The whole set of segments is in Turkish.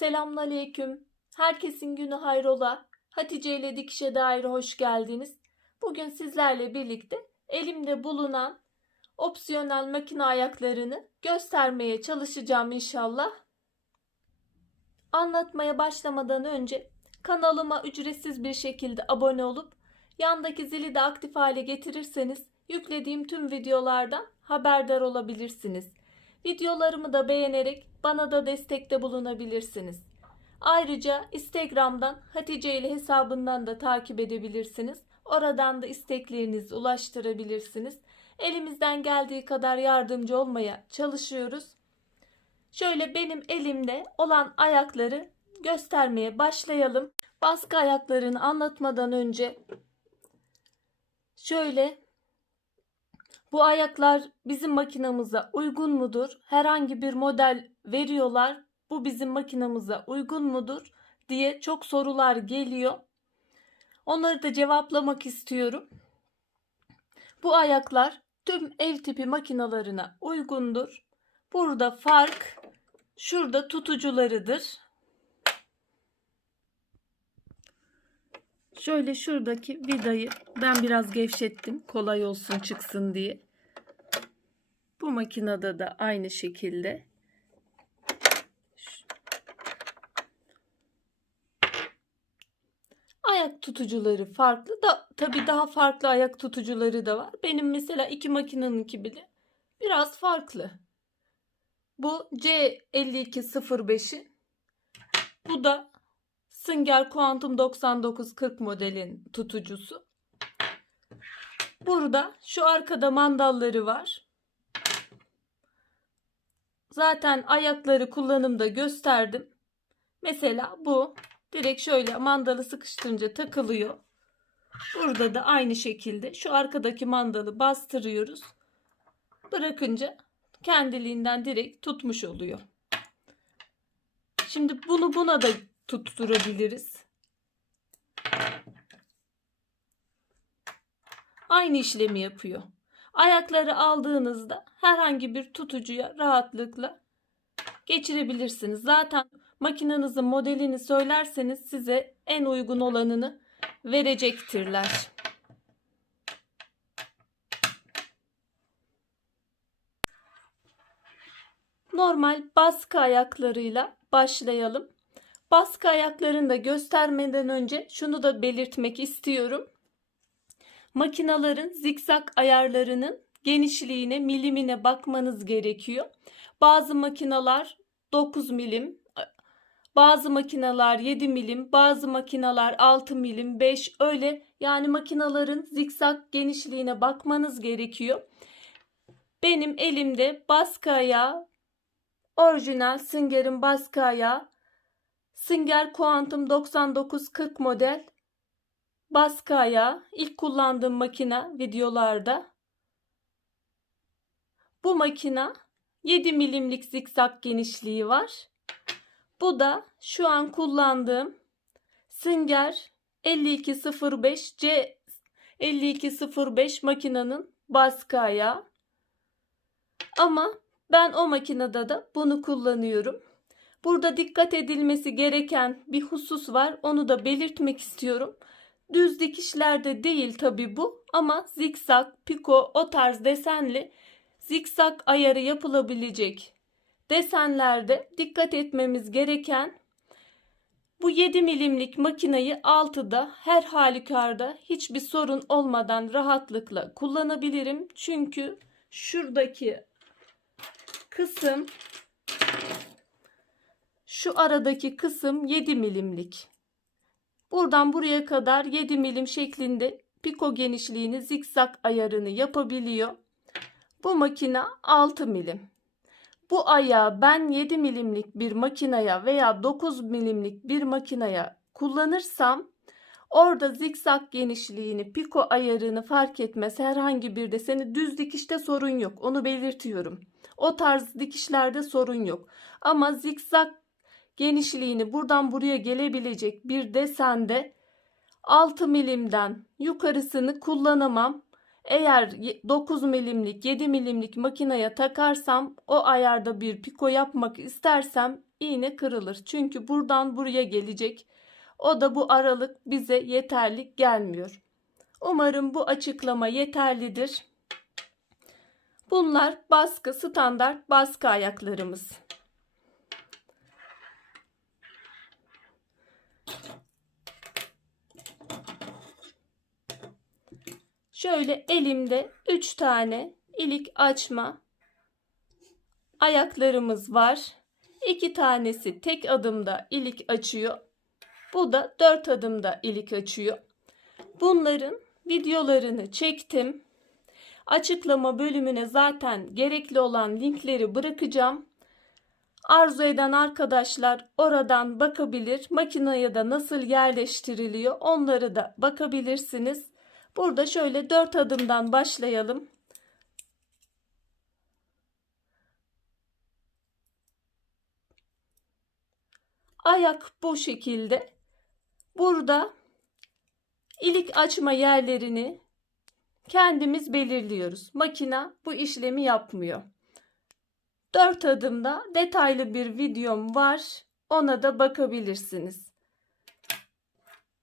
Selamünaleyküm. Herkesin günü hayrola. Hatice ile Dikişe Daire hoş geldiniz. Bugün sizlerle birlikte elimde bulunan opsiyonel makine ayaklarını göstermeye çalışacağım inşallah. Anlatmaya başlamadan önce kanalıma ücretsiz bir şekilde abone olup yandaki zili de aktif hale getirirseniz yüklediğim tüm videolardan haberdar olabilirsiniz. Videolarımı da beğenerek bana da destekte bulunabilirsiniz. Ayrıca Instagram'dan Hatice ile hesabından da takip edebilirsiniz. Oradan da isteklerinizi ulaştırabilirsiniz. Elimizden geldiği kadar yardımcı olmaya çalışıyoruz. Şöyle benim elimde olan ayakları göstermeye başlayalım. Baskı ayaklarını anlatmadan önce şöyle, bu ayaklar bizim makinamıza uygun mudur? Herhangi bir model veriyorlar. Bu bizim makinamıza uygun mudur diye çok sorular geliyor. Onları da cevaplamak istiyorum. Bu ayaklar tüm ev tipi makinalarına uygundur. Burada fark şurada tutucularıdır. Şöyle şuradaki vidayı ben biraz gevşettim, kolay olsun çıksın diye. Bu makinede de aynı şekilde. Ayak tutucuları farklı da tabii daha farklı ayak tutucuları da var. Benim mesela iki makinenınki bile biraz farklı. Bu C5205'in, bu da Singer Quantum 9940 modelin tutucusu. Burada şu arkada mandalları var. Zaten ayakları kullanımda gösterdim. Mesela bu direkt şöyle mandalı sıkıştırınca takılıyor. Burada da aynı şekilde şu arkadaki mandalı bastırıyoruz. Bırakınca kendiliğinden direkt tutmuş oluyor. Şimdi bunu buna da tutturabiliriz. Aynı işlemi yapıyor. Ayakları aldığınızda herhangi bir tutucuya rahatlıkla geçirebilirsiniz. Zaten makinenizin modelini söylerseniz size en uygun olanını verecektirler. Normal baskı ayaklarıyla başlayalım. Baskı ayaklarını da göstermeden önce şunu da belirtmek istiyorum. Makinaların zikzak ayarlarının genişliğine, milimine bakmanız gerekiyor. Bazı makineler 9 milim, bazı makineler 7 milim, bazı makineler 6 milim, 5 öyle. Yani makinaların zikzak genişliğine bakmanız gerekiyor. Benim elimde baskı ayağı, orijinal Singer'in baskı ayağı, Singer Quantum 9940 model baskı ayağı. İlk kullandığım makine videolarda. Bu makine 7 milimlik zikzak genişliği var. Bu da şu an kullandığım Singer 5205 C5205 makinenin baskı ayağı. Ama ben o makinede de bunu kullanıyorum. Burada dikkat edilmesi gereken bir husus var. Onu da belirtmek istiyorum. Düz dikişlerde değil tabi bu, ama zikzak, piko, o tarz desenli zikzak ayarı yapılabilecek desenlerde dikkat etmemiz gereken, bu 7 milimlik makineyi 6'da her halükarda hiçbir sorun olmadan rahatlıkla kullanabilirim. Çünkü şuradaki kısım, şu aradaki kısım 7 milimlik. Buradan buraya kadar 7 milim şeklinde piko genişliğini, zikzak ayarını yapabiliyor. Bu makine 6 milim. Bu ayağı ben 7 milimlik bir makineye veya 9 milimlik bir makineye kullanırsam orada zikzak genişliğini, piko ayarını fark etmez. Herhangi bir deseni, düz dikişte sorun yok. Onu belirtiyorum. O tarz dikişlerde sorun yok. Ama zikzak genişliğini buradan buraya gelebilecek bir desende 6 milimden yukarısını kullanamam. Eğer 9 milimlik 7 milimlik makineye takarsam, o ayarda bir piko yapmak istersem iğne kırılır. Çünkü buradan buraya gelecek. O da bu aralık bize yeterli gelmiyor. Umarım bu açıklama yeterlidir. Bunlar baskı, standart baskı ayaklarımız. Şöyle elimde 3 tane ilik açma ayaklarımız var. 2 tanesi tek adımda ilik açıyor. Bu da 4 adımda ilik açıyor. Bunların videolarını çektim. Açıklama bölümüne zaten gerekli olan linkleri bırakacağım. Arzu eden arkadaşlar oradan bakabilir. Makineye de nasıl yerleştiriliyor onları da bakabilirsiniz. Burada şöyle 4 adımdan başlayalım. Ayak bu şekilde. Burada ilik açma yerlerini kendimiz belirliyoruz. Makina bu işlemi yapmıyor. 4 adımda detaylı bir videom var. Ona da bakabilirsiniz.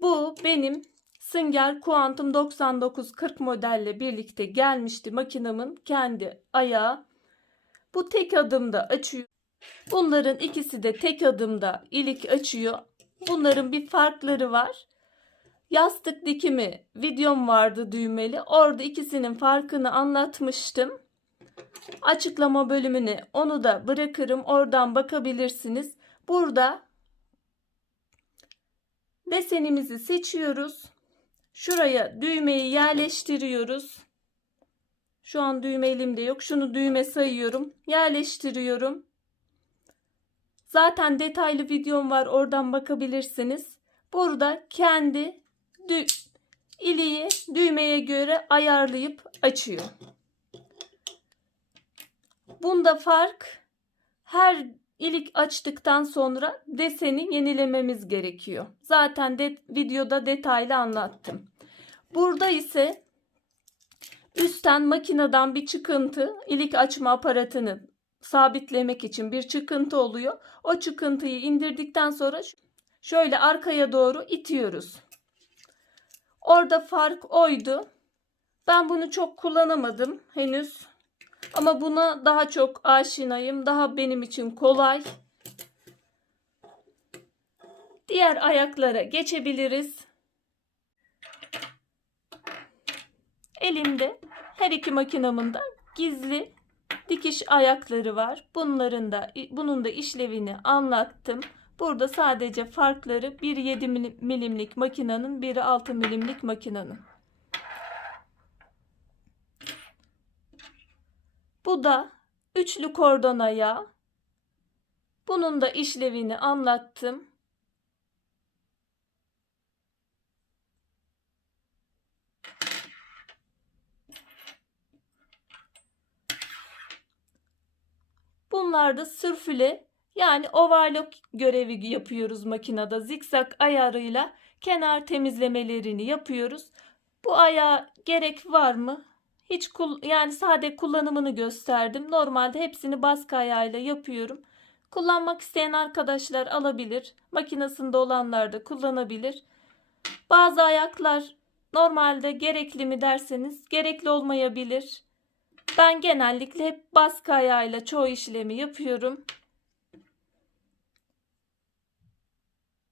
Bu benim Singer Quantum 9940 modelle birlikte gelmişti makinamın kendi ayağı. Bu tek adımda açıyor. Bunların ikisi de tek adımda ilik açıyor. Bunların bir farkları var. Yastık dikimi videom vardı düğmeli. Orada ikisinin farkını anlatmıştım. Açıklama bölümüne onu da bırakırım. Oradan bakabilirsiniz. Burada desenimizi seçiyoruz. Şuraya düğmeyi yerleştiriyoruz. Şu an düğme elimde yok. Şunu düğme sayıyorum. Yerleştiriyorum. Zaten detaylı videom var. Oradan bakabilirsiniz. Burada kendi iliği düğmeye göre ayarlayıp açıyor. Bunda fark, her ilik açtıktan sonra deseni yenilememiz gerekiyor. Zaten videoda detaylı anlattım. Burada ise üstten makineden bir çıkıntı, ilik açma aparatını sabitlemek için bir çıkıntı oluyor. O çıkıntıyı indirdikten sonra şöyle arkaya doğru itiyoruz. Orada fark oydu. Ben bunu çok kullanamadım henüz. Ama buna daha çok aşinayım. Daha benim için kolay. Diğer ayaklara geçebiliriz. Elimde her iki makinamın da gizli dikiş ayakları var. Bunun da işlevini anlattım. Burada sadece farkları biri 7 milimlik makinanın, biri 6 milimlik makinanın. Bu da üçlü kordon ayağı. Bunun da işlevini anlattım. Bunlar da sürfüle, yani overlock görevi yapıyoruz makinede. Zikzak ayarıyla kenar temizlemelerini yapıyoruz. Bu ayağa gerek var mı? Yani sade kullanımını gösterdim. Normalde hepsini baskı ayağıyla yapıyorum. Kullanmak isteyen arkadaşlar alabilir. Makinesinde olanlar da kullanabilir. Bazı ayaklar normalde gerekli mi derseniz gerekli olmayabilir. Ben genellikle hep baskı ayağıyla çoğu işlemi yapıyorum.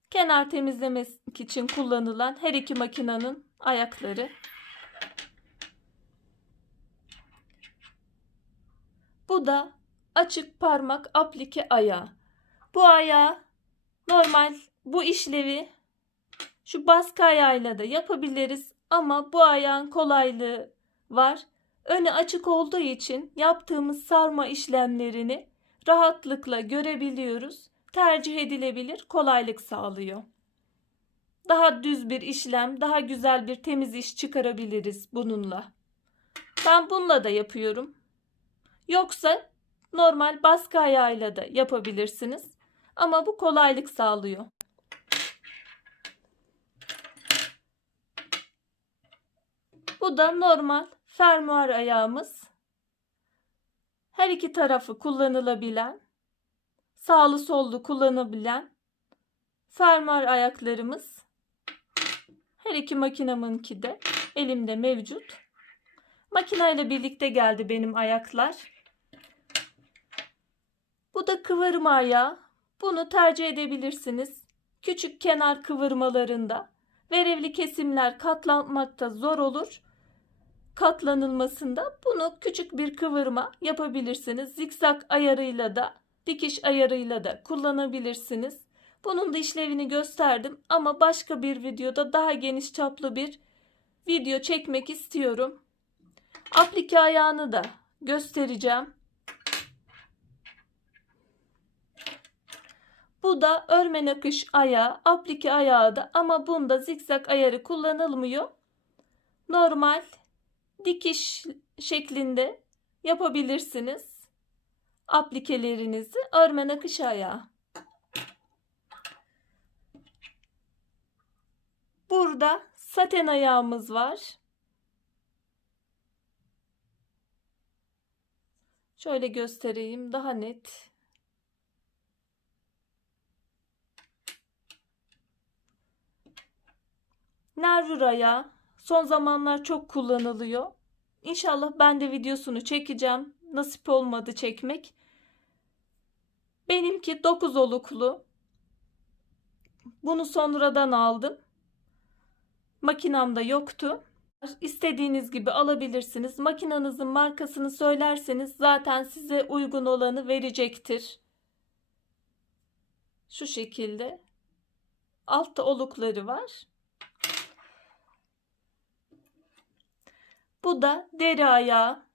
Kenar temizlemek için kullanılan her iki makinenin ayakları. Bu da açık parmak aplike ayağı. Bu ayağı normal bu işlevi şu baskı ayağıyla da yapabiliriz ama bu ayağın kolaylığı var. Önü açık olduğu için yaptığımız sarma işlemlerini rahatlıkla görebiliyoruz. Tercih edilebilir, kolaylık sağlıyor. Daha düz bir işlem, daha güzel bir temiz iş çıkarabiliriz bununla. Ben bununla da yapıyorum. Yoksa normal baskı ayağıyla da yapabilirsiniz. Ama bu kolaylık sağlıyor. Bu da normal fermuar ayağımız. Her iki tarafı kullanılabilen, sağlı sollu kullanabilen fermuar ayaklarımız. Her iki makinamınki de elimde mevcut. Makinayla birlikte geldi benim ayaklar. Bu da kıvırma ayağı. Bunu tercih edebilirsiniz. Küçük kenar kıvırmalarında verevli kesimler katlanmakta zor olur. Katlanılmasında bunu küçük bir kıvırma yapabilirsiniz. Zikzak ayarıyla da dikiş ayarıyla da kullanabilirsiniz. Bunun da işlevini gösterdim ama başka bir videoda daha geniş çaplı bir video çekmek istiyorum. Aplike ayağını da göstereceğim. Bu da örme nakış ayağı, aplike ayağı da ama bunda zikzak ayarı kullanılmıyor. Normal dikiş şeklinde yapabilirsiniz aplikelerinizi. Örme nakış ayağı. Burada saten ayağımız var. Şöyle göstereyim daha net. Nervür ayağı son zamanlar çok kullanılıyor. İnşallah ben de videosunu çekeceğim. Nasip olmadı çekmek. Benimki 9 oluklu. Bunu sonradan aldım. Makinamda yoktu. İstediğiniz gibi alabilirsiniz. Makinanızın markasını söylerseniz zaten size uygun olanı verecektir. Şu şekilde. Altta olukları var. Bu da deri ayağı.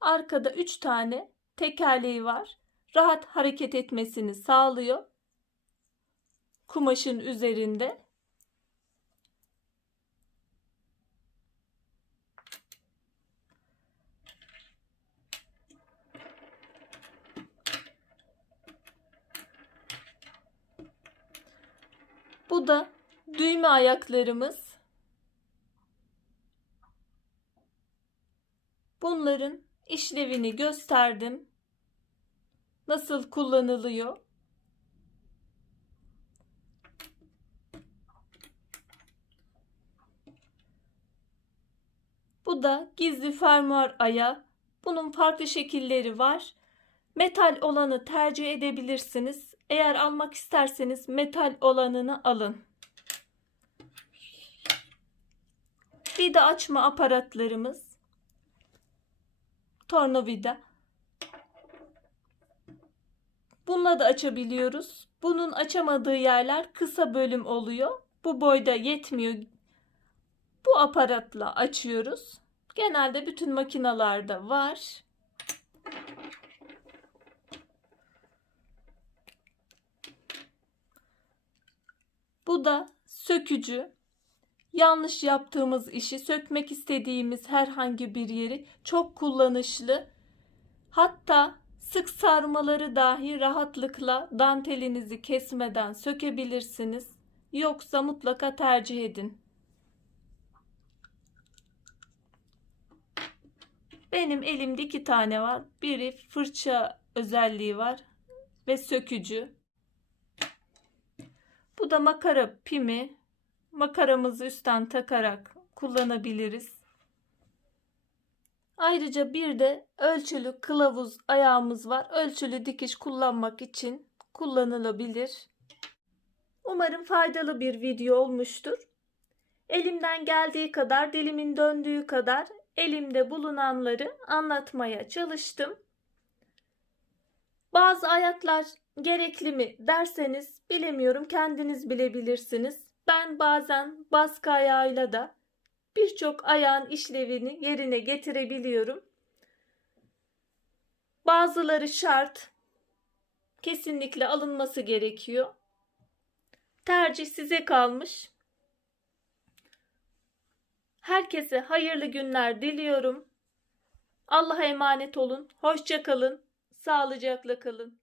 Arkada 3 tane tekerleği var. Rahat hareket etmesini sağlıyor. Kumaşın üzerinde. Bu da düğme ayaklarımız. Bunların işlevini gösterdim. Nasıl kullanılıyor? Bu da gizli fermuar ayağı. Bunun farklı şekilleri var. Metal olanı tercih edebilirsiniz. Eğer almak isterseniz metal olanını alın. Vida açma aparatlarımız. Tornavida. Bununla da açabiliyoruz. Bunun açamadığı yerler kısa bölüm oluyor. Bu boyda yetmiyor. Bu aparatla açıyoruz. Genelde bütün makinalarda var. Bu da sökücü. Yanlış yaptığımız işi, sökmek istediğimiz herhangi bir yeri çok kullanışlı. Hatta sık sarmaları dahi rahatlıkla dantelinizi kesmeden sökebilirsiniz. Yoksa mutlaka tercih edin. Benim elimde 2 tane var. Biri fırça özelliği var ve sökücü. Bu da makara pimi. Makaramızı üstten takarak kullanabiliriz. Ayrıca bir de ölçülü kılavuz ayağımız var. Ölçülü dikiş kullanmak için kullanılabilir. Umarım faydalı bir video olmuştur. Elimden geldiği kadar, dilimin döndüğü kadar elimde bulunanları anlatmaya çalıştım. Bazı ayaklar gerekli mi derseniz bilemiyorum, kendiniz bilebilirsiniz. Ben bazen baskı ayağıyla da birçok ayağın işlevini yerine getirebiliyorum. Bazıları şart, kesinlikle alınması gerekiyor. Tercih size kalmış. Herkese hayırlı günler diliyorum. Allah'a emanet olun. Hoşça kalın. Sağlıcakla kalın.